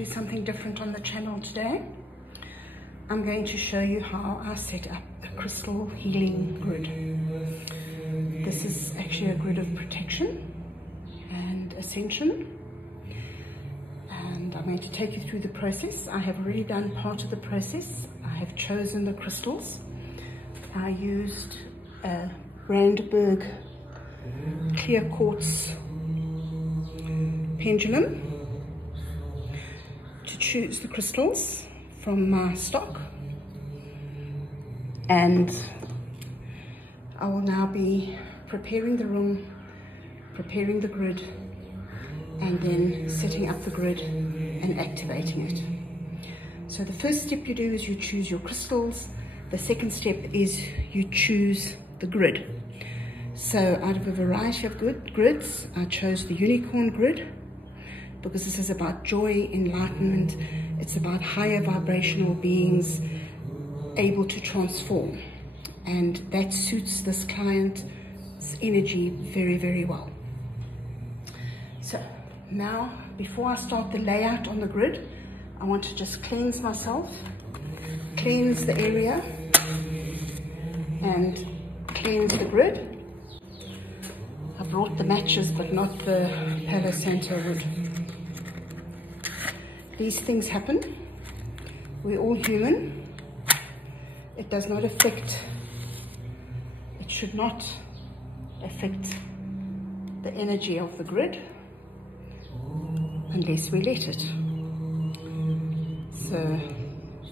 do something different on the channel today. I'm going to show you how I set up a crystal healing grid. This is actually a grid of protection and ascension, and I'm going to take you through the process. I have already done part of the process. I have chosen the crystals. I used a Brandberg clear quartz pendulum to choose the crystals from my stock, and I will now be preparing the room, preparing the grid, and then setting up the grid and activating it. So the first step you do is you choose your crystals. The second step is you choose the grid. So out of a variety of grids, I chose the unicorn grid because this is about joy, enlightenment. It's about higher vibrational beings able to transform. And that suits this client's energy very, very well. So now, before I start the layout on the grid, I want to just cleanse myself, cleanse the area, and cleanse the grid. I brought the matches, but not the Palo Santo wood. These things happen. We're all human. It does not affect, it should not affect the energy of the grid unless we let it. So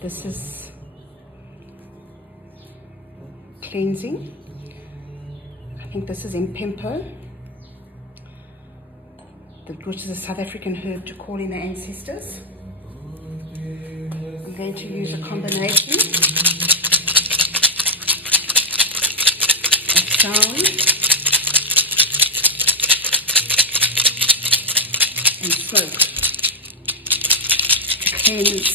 this is cleansing. I think this is Impempo, which is a South African herb to call in the ancestors. I'm going to use a combination of sound and smoke to cleanse.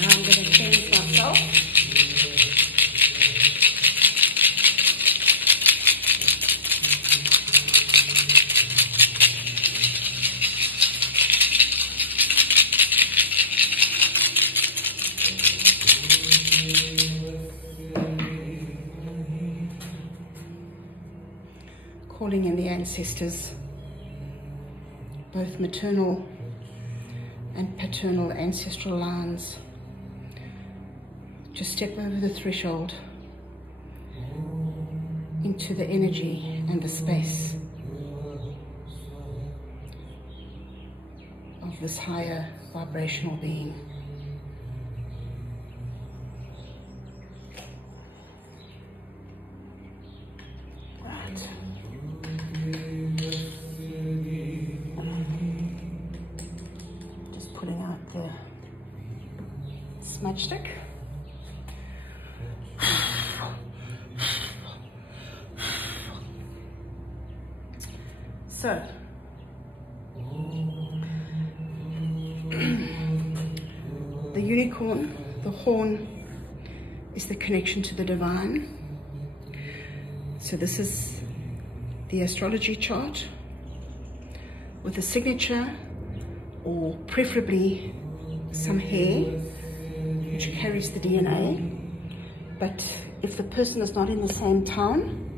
Now I'm going to cleanse myself. Calling in the ancestors, both maternal and paternal ancestral lines. Just step over the threshold into the energy and the space of this higher vibrational being. The smudge stick. So the unicorn, the horn, is the connection to the divine. So this is the astrology chart with a signature, or preferably some hair which carries the DNA. But if the person is not in the same town,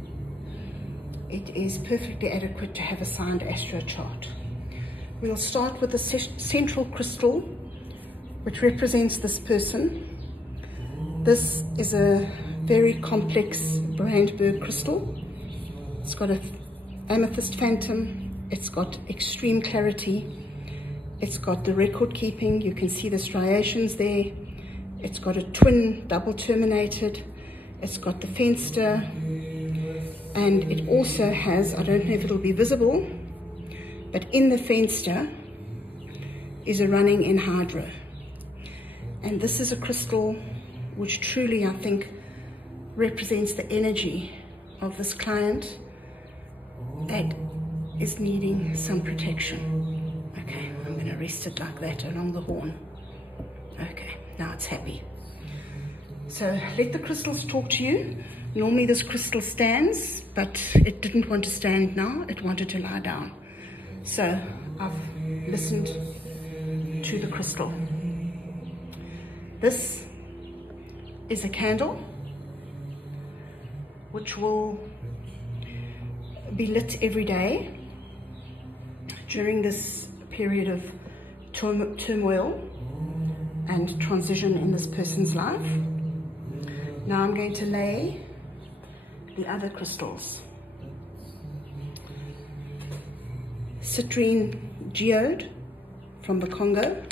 it is perfectly adequate to have a signed astro chart. We'll start with the central crystal, which represents this person. This is a very complex Brandberg crystal. It's got an amethyst phantom, it's got extreme clarity, it's got the record keeping, you can see the striations there. It's got a twin double terminated, it's got the venster, and it also has, I don't know if it'll be visible, but in the venster is a running enhydro. And this is a crystal which truly, I think, represents the energy of this client that is needing some protection. Okay, I'm going to rest it like that along the horn. Okay, now it's happy. So let the crystals talk to you. Normally this crystal stands, but it didn't want to stand now, it wanted to lie down. So I've listened to the crystal. This is a candle which will be lit every day during this period of turmoil and transition in this person's life. Now I'm going to lay the other crystals. Citrine geode from the Congo.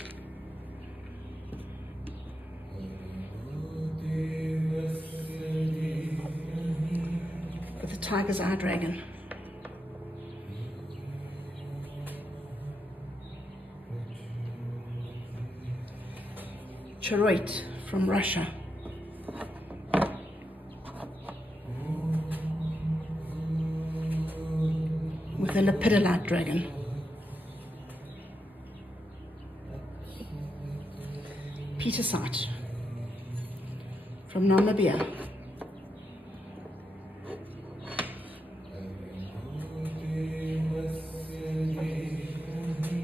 With the tiger's eye dragon. Charoite from Russia. With a lepidolite dragon. Petersite from Namibia.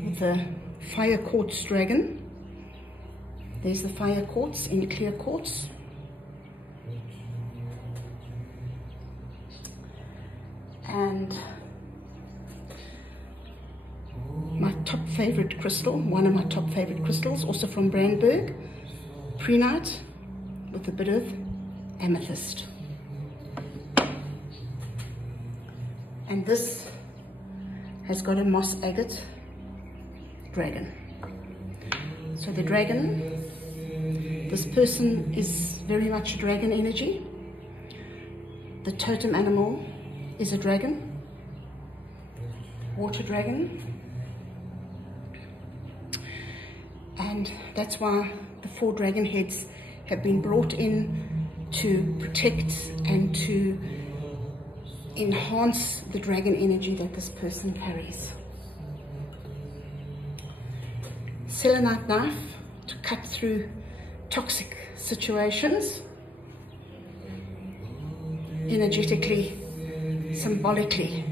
With the fire quartz dragon. There's the fire quartz in clear quartz. And my top favorite crystal, one of my top favorite crystals, also from Brandberg, prehnite with a bit of amethyst. And this has got a moss agate dragon. So the dragon, this person is very much a dragon energy. The totem animal is a dragon, water dragon. And that's why the 4 dragon heads have been brought in to protect and to enhance the dragon energy that this person carries. Selenite knife to cut through toxic situations, energetically, symbolically,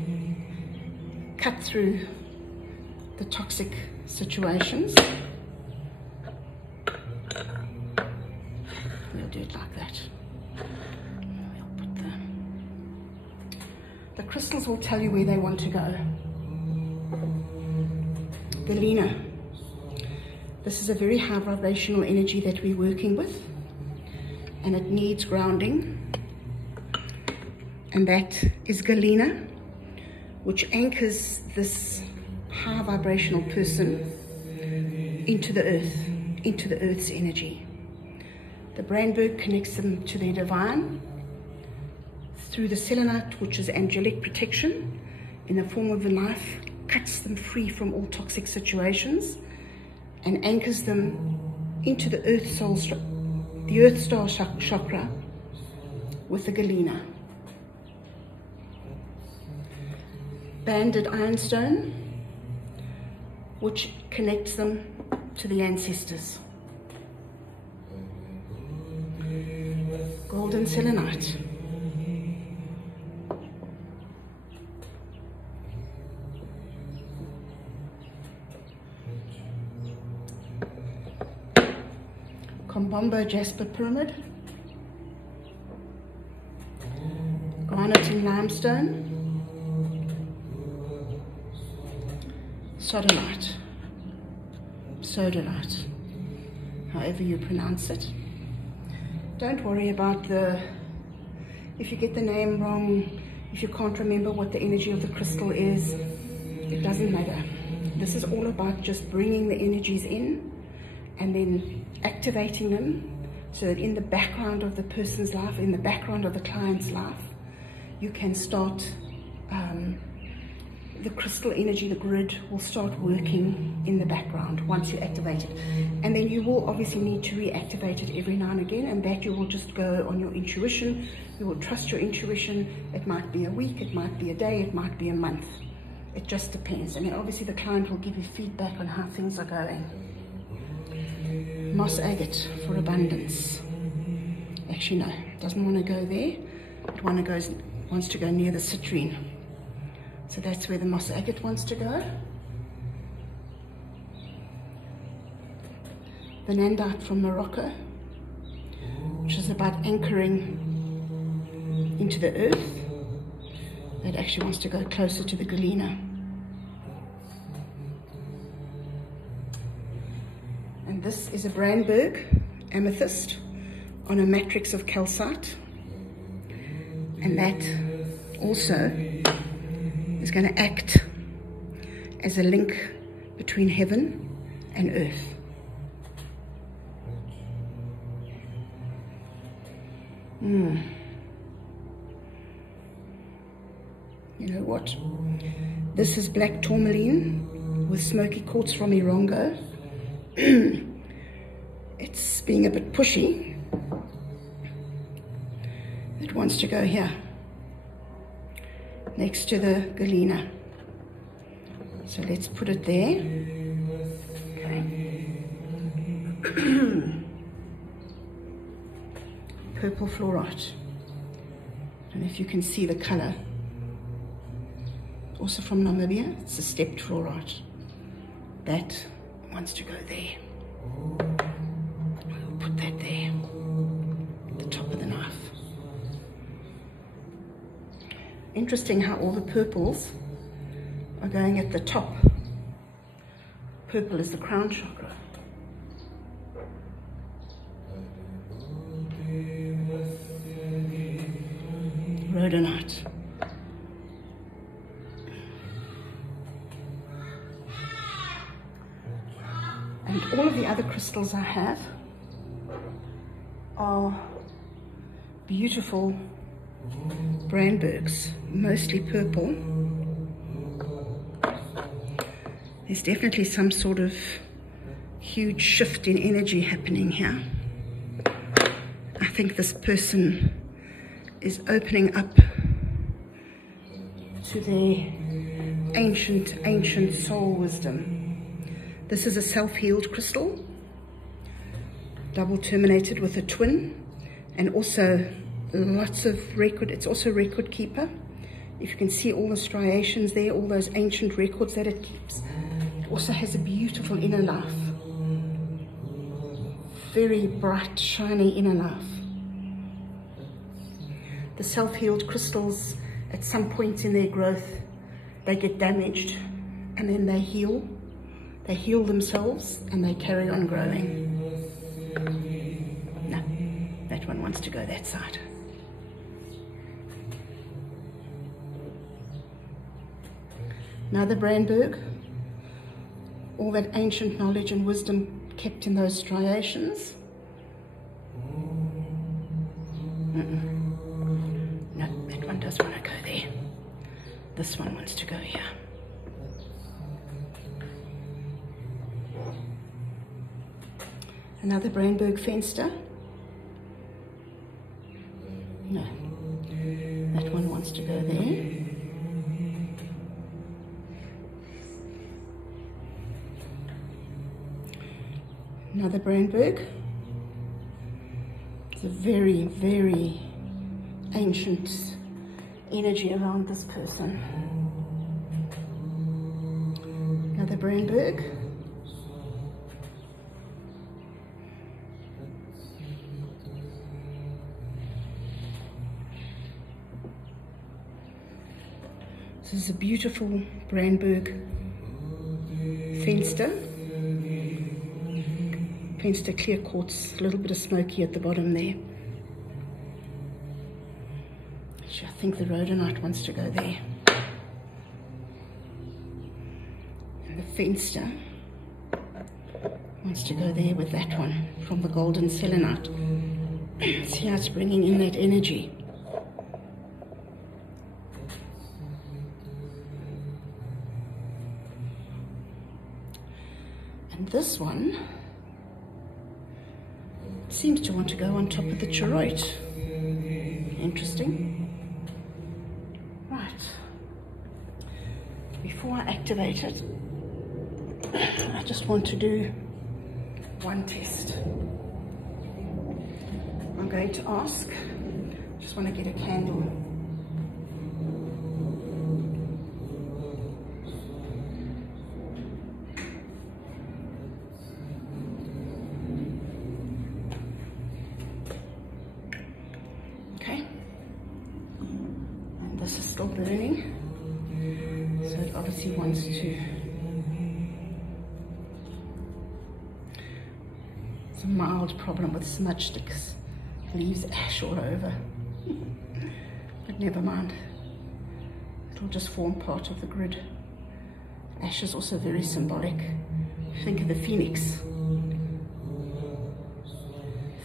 cut through the toxic situations. We'll do it like that. We'll put the crystals will tell you where they want to go. Galena. This is a very high vibrational energy that we're working with, and it needs grounding. And that is Galena, which anchors this high vibrational person into the earth, into the earth's energy. The Brandberg connects them to their divine through the selenite, which is angelic protection in the form of a knife, cuts them free from all toxic situations and anchors them into the earth soul, the earth star chakra with the Galena. Banded ironstone, which connects them to the ancestors. Golden selenite. Combombo jasper pyramid. Granite and limestone. Sodalite. Sodalite. However you pronounce it. Don't worry about if you get the name wrong, if you can't remember what the energy of the crystal is, it doesn't matter. This is all about just bringing the energies in and then activating them so that in the background of the person's life, in the background of the client's life, you can start, the crystal energy, the grid will start working in the background once you activate it. And then you will obviously need to reactivate it every now and again, and that you will just go on your intuition. You will trust your intuition. It might be a week, it might be a day, it might be a month. It just depends. And then obviously the client will give you feedback on how things are going. Moss agate for abundance. Actually, no, doesn't want to go there. It wants to go near the citrine. So that's where the moss agate wants to go. the nandite from Morocco, which is about anchoring into the earth. That actually wants to go closer to the galena. And this is a Brandberg amethyst on a matrix of calcite. And that also is going to act as a link between heaven and earth. You know what? This is black tourmaline with smoky quartz from Irongo. It's being a bit pushy. It wants to go here, next to the galena. So let's put it there. Okay. Purple fluorite. I don't know if you can see the color. Also from Namibia, it's a stepped fluorite. That wants to go there. We'll put that there, at the top of the knife. Interesting how all the purples are going at the top. Purple is the crown chakra. Rhodonite. And all of the other crystals I have are beautiful Brandbergs, mostly purple. There's definitely some sort of huge shift in energy happening here. I think this person is opening up to their ancient soul wisdom. This is a self-healed crystal, double terminated with a twin, and also lots of record. It's also a record keeper. If you can see all the striations there, all those ancient records that it keeps. It also has a beautiful inner life. Very bright, shiny inner life. The self-healed crystals, at some point in their growth, they get damaged and then they heal. They heal themselves and they carry on growing. No, that one wants to go that side. Another Brandberg, all that ancient knowledge and wisdom kept in those striations. No, that one does want to go there. This one wants to go here. Another Brandberg venster. No, that one wants to go there. Another Brandberg. It's a very, very ancient energy around this person. Another Brandberg. This is a beautiful Brandberg venster. Venster clear quartz, a little bit of smoky at the bottom there. Actually, I think the rhodonite wants to go there. And the venster wants to go there with that one from the golden selenite. See how it's bringing in that energy. And this one seems to want to go on top of the choroid. Interesting. Right. Before I activate it, I just want to do one test. I'm going to ask, just want to get a candle. still burning, so it obviously wants to. It's a mild problem with smudge sticks. It leaves ash all over. But never mind. It'll just form part of the grid. Ash is also very symbolic. Think of the phoenix.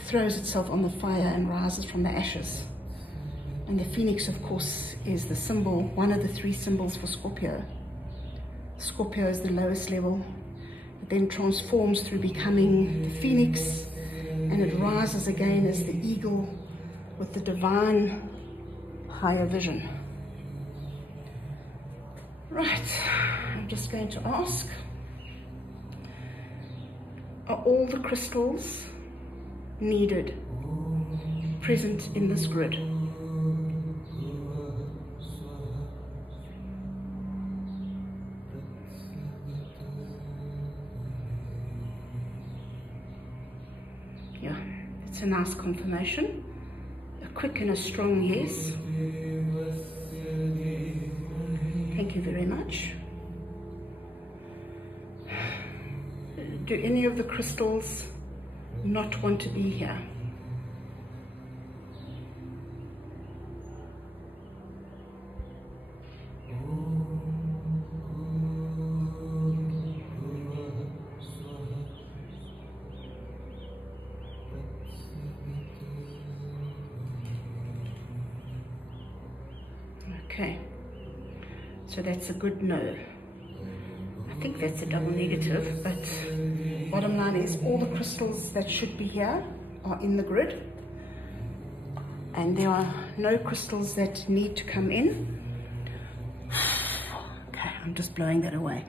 Throws itself on the fire and rises from the ashes. And the phoenix, of course, is the symbol, one of the 3 symbols for Scorpio. Scorpio is the lowest level. It then transforms through becoming the phoenix, and it rises again as the eagle with the divine higher vision. Right, I'm just going to ask, are all the crystals needed present in this grid? Yeah, it's a nice confirmation. A quick and a strong yes. Thank you very much. Do any of the crystals not want to be here? Okay, so that's a good no. I think that's a double negative, but bottom line is all the crystals that should be here are in the grid, and there are no crystals that need to come in. Okay, I'm just blowing that away.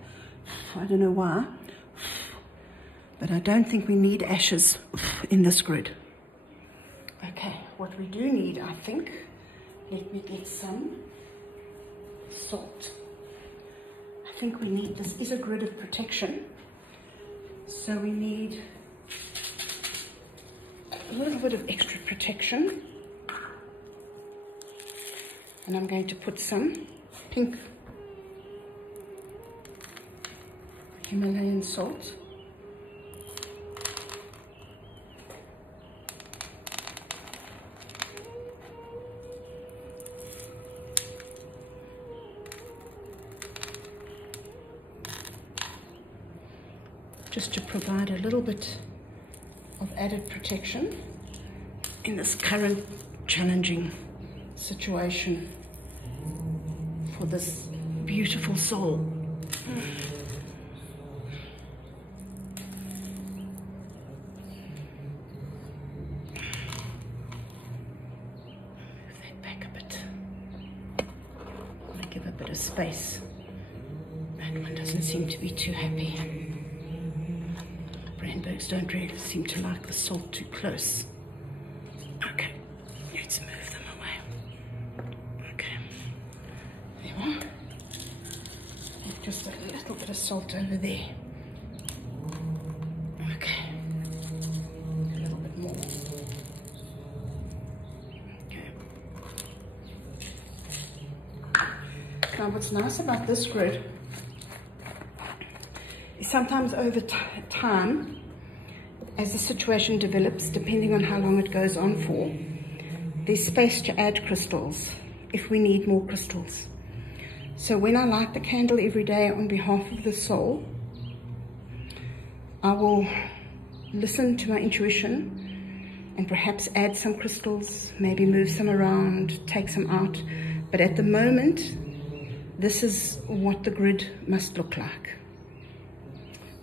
I don't know why, but I don't think we need ashes in this grid. Okay, what we do need, I think, let me get some salt. I think we need, this is a grid of protection, so we need a little bit of extra protection, and I'm going to put some pink Himalayan salt. Just to provide a little bit of added protection in this current challenging situation for this beautiful soul. Move that back a bit. I'm going to give a bit of space. That one doesn't seem to be too happy. Brandbergs don't really seem to like the salt too close. Okay, let's move them away. Okay, there we are. Just a little bit of salt over there. Okay, a little bit more. Okay. Now what's nice about this grid is sometimes over time, as the situation develops, depending on how long it goes on for, there's space to add crystals if we need more crystals. So when I light the candle every day on behalf of the soul, I will listen to my intuition and perhaps add some crystals, maybe move some around, take some out. But at the moment, this is what the grid must look like.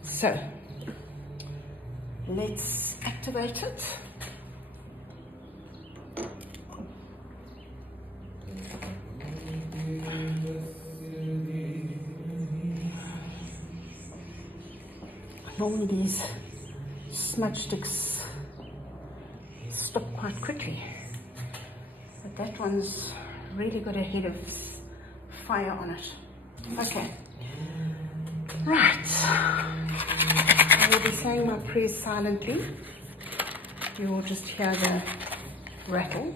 So let's activate it. Normally these smudge sticks stop quite quickly, but that one's really got a head of fire on it. Okay, right. I will be saying my prayers silently. You will just hear the rattle.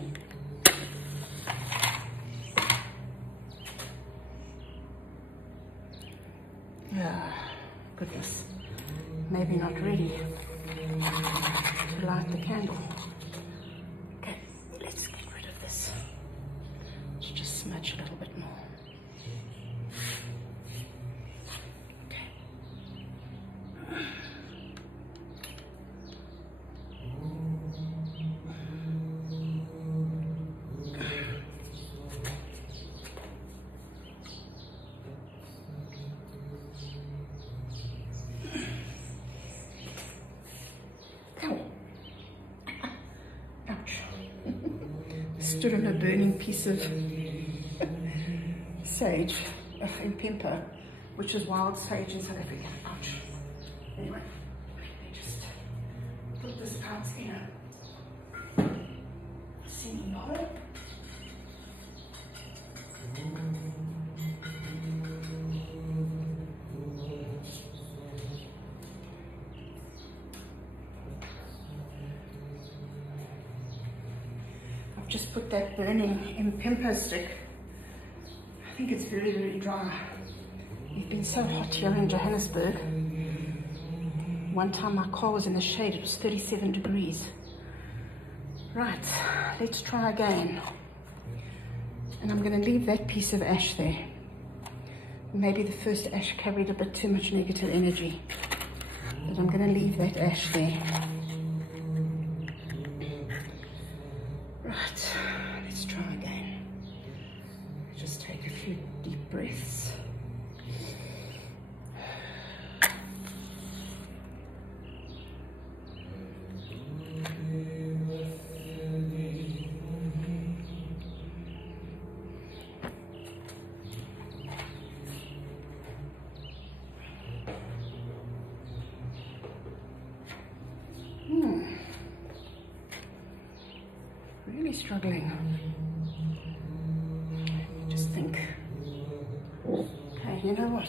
Goodness, maybe not ready to light the candle. Okay, let's get rid of this. Let's just smudge a little bit more. Okay. Ouch. Stood on a burning piece of sage, impemper, which is wild sage in South Africa. Ouch. Anyway, let me just put this out in a singing bowl. Just put that burning impemper stick. I think it's very, very dry. It's been so hot here in Johannesburg. One time my car was in the shade, it was 37 degrees. Right, let's try again. And I'm going to leave that piece of ash there. Maybe the first ash carried a bit too much negative energy, but I'm going to leave that ash there. Right, let's try again. Just take a few deep breaths. Really struggling. Just think. Okay, you know what?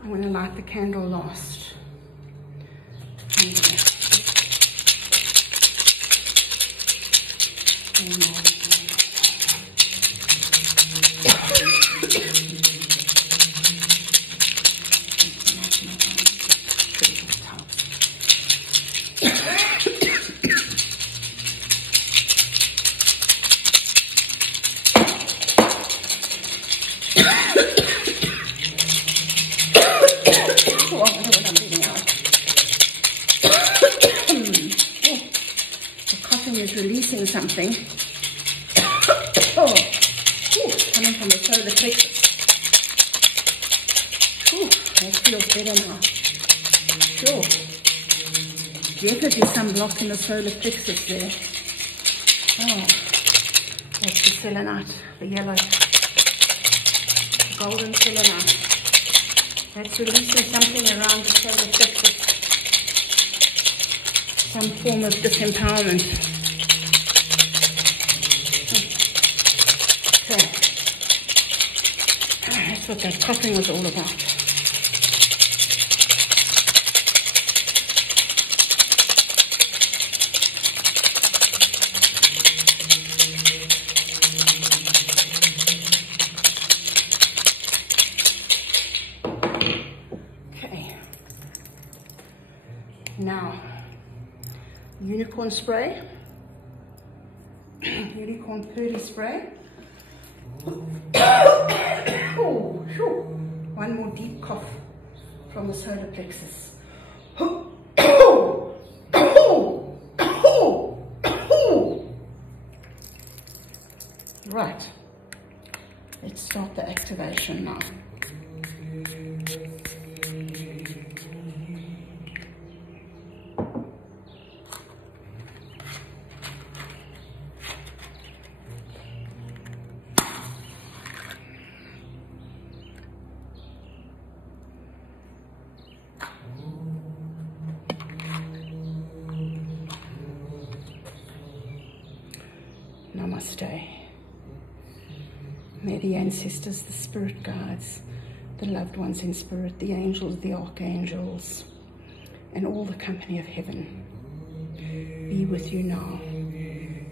I'm going to light the candle last. Releasing something. Coming from the solar plexus. That feels better now. Sure. Definitely some block in the solar plexus there. That's the selenite, the yellow, golden selenite. That's releasing something around the solar plexus. Some form of disempowerment. That's what that coughing was all about. Okay. Now, unicorn spray. Unicorn purdy spray. One more deep cough from the solar plexus. Right, let's start the activation now. Namaste. May the ancestors, the spirit guides, the loved ones in spirit, the angels, the archangels, and all the company of heaven be with you now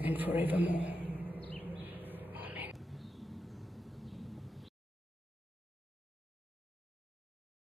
and forevermore.